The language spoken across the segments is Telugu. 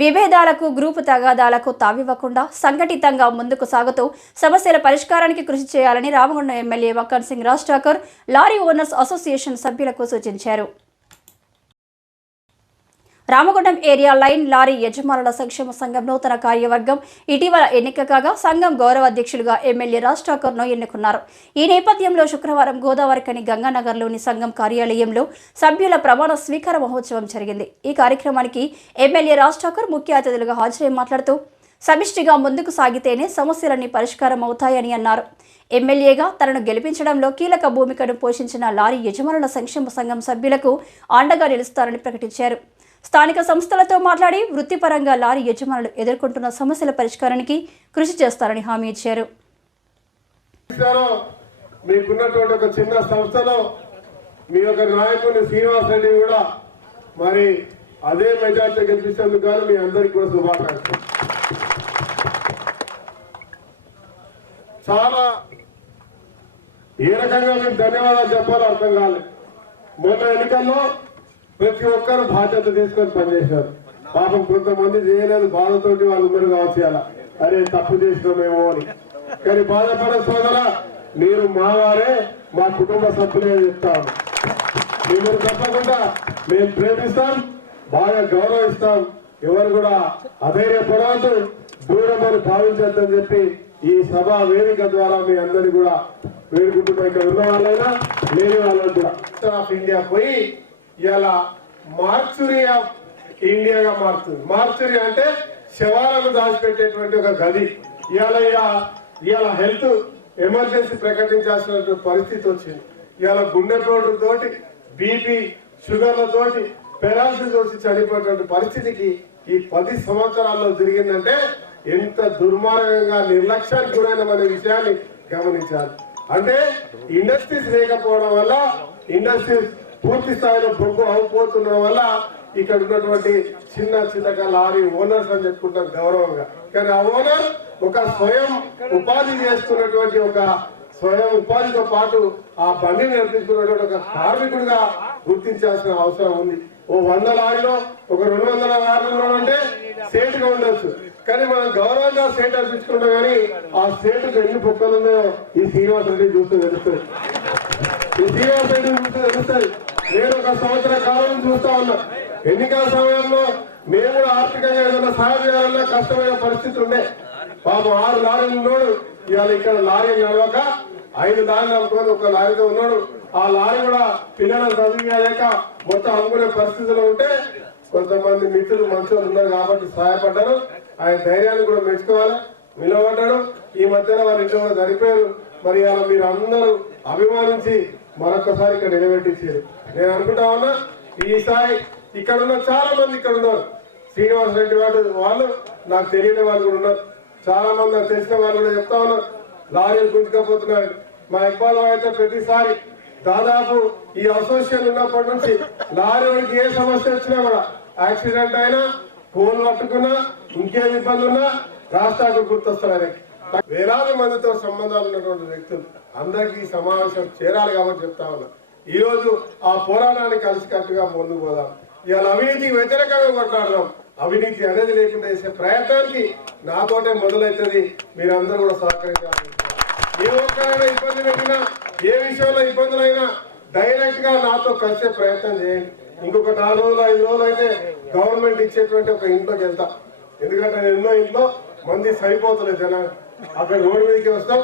విభేదాలకు గ్రూపు తగాదాలకు తావివ్వకుండా సంఘటితంగా ముందుకు సాగుతూ సమస్యల పరిష్కారానికి కృషి చేయాలని Ramagundam MLA Makkan Singh Raj Thakur lorry owners association సభ్యులకు సూచించారు. రామగుండం ఏరియా లైన్ లారీ యజమానుల సంక్షేమ సంఘం నూతన కార్యవర్గం ఇటీవల ఎన్నిక కాగా సంఘం గౌరవ అధ్యక్షులుగా ఎమ్మెల్యే రాజ్ ఠాకూర్ను ఎన్నుకున్నారు. ఈ నేపథ్యంలో శుక్రవారం గోదావరికని గంగానగర్లోని సంఘం కార్యాలయంలో సభ్యుల ప్రమాణ స్వీకార మహోత్సవం జరిగింది. ఈ కార్యక్రమానికి ఎమ్మెల్యే రాజ్ ఠాకూర్ ముఖ్య అతిథులుగా హాజరై మాట్లాడుతూ సమిష్టిగా ముందుకు సాగితేనే సమస్యలన్నీ పరిష్కారం అవుతాయని అన్నారు. ఎమ్మెల్యేగా తనను గెలిపించడంలో కీలక భూమికను పోషించిన లారీ యజమానుల సంక్షేమ సంఘం సభ్యులకు అండగా నిలుస్తారని ప్రకటించారు. స్థానిక సంస్థలతో మాట్లాడి వృత్తిపరంగా లారీ యజమానులు ఎదుర్కొంటున్న సమస్యల పరిష్కారానికి కృషి చేస్తారని హామీ ఇచ్చారు. మీకున్నటువంటి ఒక చిన్న సంస్థలో మీ యొక్క నాయకుడిని శ్రీనివాస్ రెడ్డి కూడా మరి అదే మెజార్టీ గెలిపించేందుకు కానీ మీ అందరికీ కూడా శుభాకాంక్షలు. చాలా ఏ రకంగా మీకు ధన్యవాదాలు చెప్పాలో అర్థం కాలేదు. మొన్న ఎన్నికల్లో ప్రతి ఒక్కరు బాధ్యత తీసుకొని పనిచేశారు. పాపం కొంతమంది చేయలేదు బాధతోటి వాళ్ళు ఉన్నారు కావచ్చు అలా అరే తప్పు చేసినామేమో అని. కానీ బాధపడే సోదర మీరు మావారే మా కుటుంబ సభ్యులే చెప్తాము మిమ్మల్ని తప్పకుండా మేము ప్రేమిస్తాం బాగా గౌరవిస్తాం. ఎవరు కూడా అధైర్యపడవద్దు దూరం అని భావించద్దని చెప్పి ఈ సభా వేదిక ద్వారా మీ అందరినీ కూడా వేడుకుంటున్నాం. ఇక్కడ ఉన్న వాళ్ళైనా లేని వాళ్ళని కూడా. ఆఫ్ ఇండియా పోయి ఇలా మార్చురీ ఆఫ్ ఇండియాగా మారుతుంది మార్చురీ అంటే శవాలను దాచిపెట్టేటువంటి ఒక గది. ఇవాళ ఇవాళ హెల్త్ ఎమర్జెన్సీ ప్రకటించాల్సిన పరిస్థితి వచ్చింది. ఇవాళ గుండె తోటి బీపీ షుగర్ల తోటి పెరాలసిస్ వచ్చి చనిపోయినటువంటి పరిస్థితికి ఈ పది సంవత్సరాల్లో జరిగిందంటే ఎంత దుర్మార్గంగా నిర్లక్ష్యానికి గురైనమనే విషయాన్ని గమనించాలి. అంటే ఇండస్ట్రీస్ లేకపోవడం వల్ల ఇండస్ట్రీస్ పూర్తి స్థాయిలో బొగ్గు అవ్వబోతున్న వల్ల ఇక్కడ ఉన్నటువంటి చిన్న చిన్నగా లారీ ఓనర్స్ అని చెప్పుకుంటాం గౌరవంగా. కానీ ఆ ఓనర్ ఒక స్వయం ఉపాధి చేసుకున్నటువంటి ఒక స్వయం ఉపాధితో పాటు ఆ బండిని నడిపించుకున్నటువంటి ఒక కార్మికుడిగా గుర్తించాల్సిన అవసరం ఉంది. ఓ వంద లారీలో ఒక రెండు వందల లారీలో అంటే సేటుగా ఉండొచ్చు. కానీ మనం గౌరవంగా సేట్ అనిపించుకుంటాం కానీ ఆ సేటుకు ఎన్ని బుక్కలు ఉన్నాయో ఈ శ్రీనివాస్ రెడ్డి చూస్తూ తెలుస్తుంది ఈ శ్రీనివాస్ రెడ్డి చూస్తూ తెలుస్తుంది నేను ఒక సంవత్సర కాలం చూస్తా ఉన్నా ఎన్నికల సమయంలో మేము కూడా ఆర్థికంగా ఏదైనా సహాయం చేయాలన్నా కష్టమైన పరిస్థితి ఉండే పాపం ఆరు లారీలు ఉన్నాడు. ఇవాళ ఇక్కడ లారీ నడవక ఐదు లారీలు అమ్ముకొని ఒక లారీతో ఉన్నాడు. ఆ లారీ కూడా పిల్లలను చదివించలేక మొత్తం అమ్ముకునే పరిస్థితిలో ఉంటే కొంతమంది మిత్రులు మనుషులు ఉన్నారు కాబట్టి సహాయపడ్డారు. ఆయన ధైర్యాన్ని కూడా మెచ్చుకోవాలి. నిలబడ్డాడు. ఈ మధ్యన వారి ఇంట్లో చనిపోయారు మరి అలా మీరు అందరూ అభిమానించి మరొకసారి ఇక్కడ నిలబెట్టించారు. నేను అనుకుంటా ఉన్నా ఈసారి ఇక్కడ ఉన్న చాలా మంది ఇక్కడ ఉన్నారు. శ్రీనివాస్ రెడ్డి వాడు వాళ్ళు నాకు తెలియని వాళ్ళు కూడా ఉన్నారు. చాలా మంది నాకు తెలిసిన వాళ్ళు కూడా చెప్తా ఉన్నారు. లారీలు గుంజుకపోతున్నారు మా ఇబ్బాలో అయితే ప్రతిసారి దాదాపు ఈ అసోసియేషన్ ఉన్నప్పటి నుంచి లారీ వాడికి ఏ సమస్య వచ్చినా కూడా యాక్సిడెంట్ అయినా ఫోన్ పట్టుకున్నా ఇంకేం ఇబ్బంది ఉన్నా రాష్ట్రానికి గుర్తొస్తారు వేలాది మందితో సంబంధాలు ఉన్నటువంటి వ్యక్తులు అందరికీ సమావేశం చేరాలి కాబట్టి చెప్తా ఉన్నా. ఈ రోజు ఆ పోరాటాన్ని కలిసికట్టుగా ముందుకు పోదాం. ఇవాళ అవినీతికి వ్యతిరేకంగా కొట్లాడదాం అవినీతి అనేది లేకుండా చేసే ప్రయత్నానికి నాతోటే మొదలవుతుంది. మీరందరూ కూడా సహకరించాలి. ఏ ఒక్కరైనా ఇబ్బంది పెట్టినా ఏ విషయంలో ఇబ్బందులైనా డైరెక్ట్గా నాతో కలిసే ప్రయత్నం చేయండి. ఇంకొక నాలుగు రోజులు ఐదు రోజులు అయితే గవర్నమెంట్ ఇచ్చేటువంటి ఒక ఇంట్లోకి వెళ్తా. ఎందుకంటే నేను ఎన్నో ఇంట్లో మంది సరిపోతలేదు జనాలు. అక్కడ రోడ్డు మీదకి వస్తాం.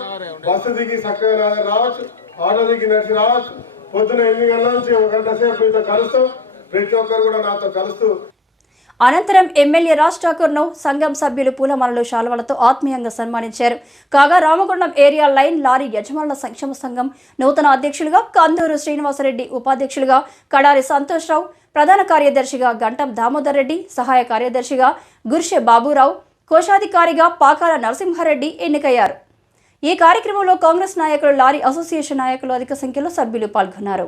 బస్సు దిగి చక్కగా రావచ్చు. ఆటో దిగి నడిచి రావచ్చు. పొద్దున ఎనిమిది గంటల నుంచి ఒక గంట సేపు మీతో కలుస్తాం. ప్రతి ఒక్కరు కూడా నాతో కలుస్తూ అనంతరం ఎమ్మెల్యే రాజ్ ఠాకూర్ను సంఘం సభ్యులు పూలమాలలు శాలువలతో ఆత్మీయంగా సన్మానించారు. కాగా రామగుండం ఏరియా లైన్ లారీ యజమానుల సంక్షేమ సంఘం నూతన అధ్యక్షులుగా కందూరు శ్రీనివాసరెడ్డి ఉపాధ్యక్షులుగా కడారి సంతోష్రావు ప్రధాన కార్యదర్శిగా గంటం దామోదర్ రెడ్డి సహాయ కార్యదర్శిగా గుర్షె బాబురావు కోశాధికారిగా పాకాల నరసింహారెడ్డి ఎన్నికయ్యారు. ఈ కార్యక్రమంలో కాంగ్రెస్ నాయకులు లారీ అసోసియేషన్ నాయకులు అధిక సంఖ్యలో సభ్యులు పాల్గొన్నారు.